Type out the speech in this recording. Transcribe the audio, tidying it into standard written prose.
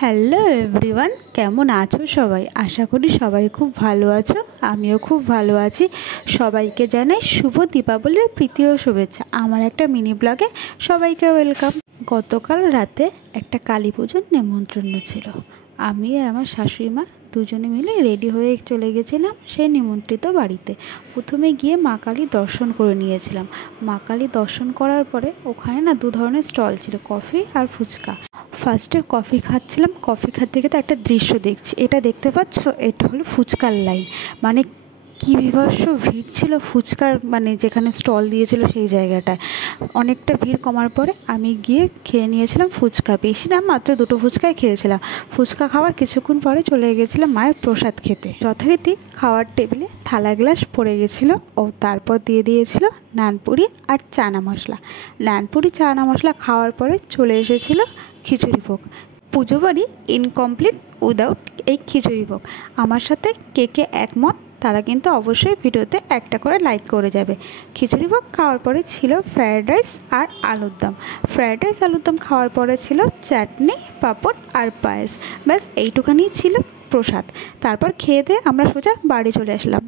Hello everyone, কেমন আছো সবাই? আশা করি সবাই খুব ভালো আছো। আমিও খুব ভালো আছি। সবাইকে জানাই শুভ দীপাবলির প্রীতি ও শুভেচ্ছা। আমার একটা মিনি ব্লগে সবাইকে ওয়েলকাম। গতকাল রাতে একটা কালী পুজোর নেমন্ত্রণ ছিল। আমি আর আমার শাশুড়ি মা দুজনে মিলে রেডি হয়ে চলে গেছিলাম সেই নিমন্ত্রিত বাড়িতে। প্রথমে গিয়ে মা কালীর দর্শন করে নিয়েছিলাম। মা কালীর দর্শন করার পরে ওখানে না দু ধরনের স্টল ছিল, কফি আর ফুচকা। ফার্স্টে কফি খাচ্ছিলাম। কফি খাতে খেতে একটা দৃশ্য দেখছি, এটা দেখতে পাচ্ছ, এটা হলো ফুচকার লাইন। মানে কী বিভৎস ভিড় ছিল ফুচকার, মানে যেখানে স্টল দিয়েছিল সেই জায়গাটায়। অনেকটা ভিড় কমার পরে আমি গিয়ে খেয়ে নিয়েছিলাম ফুচকা। বেশি না, মাত্র দুটো ফুচকাই খেয়েছিলাম। ফুচকা খাওয়ার কিছুক্ষণ পরে চলে গেছিলাম মায়ের প্রসাদ খেতে। যথারীতি খাওয়ার টেবিলে থালা গ্লাস পড়ে গেছিলো ও তারপর দিয়ে দিয়েছিল নানপুরি আর চানা মশলা। নানপুরি চানা মশলা খাওয়ার পরে চলে এসেছিলো খিচুড়ি ভোগ। পুজো বাড়ি ইনকমপ্লিট উইদাউট এই খিচুড়ি ভোগ। আমার সাথে কে কে একমত তারা কিন্তু অবশ্যই ভিডিওতে একটা করে লাইক করে যাবে। খিচুড়ি ভোগ খাওয়ার পরে ছিল ফ্রায়েড রাইস আর আলুর দম। ফ্রায়েড রাইস আলুর দম খাওয়ার পরে ছিল চাটনি, পাঁপড় আর পায়েস। ব্যাস এইটুখানি ছিল প্রসাদ। তারপর খেয়ে দিয়ে আমরা সোজা বাড়ি চলে আসলাম।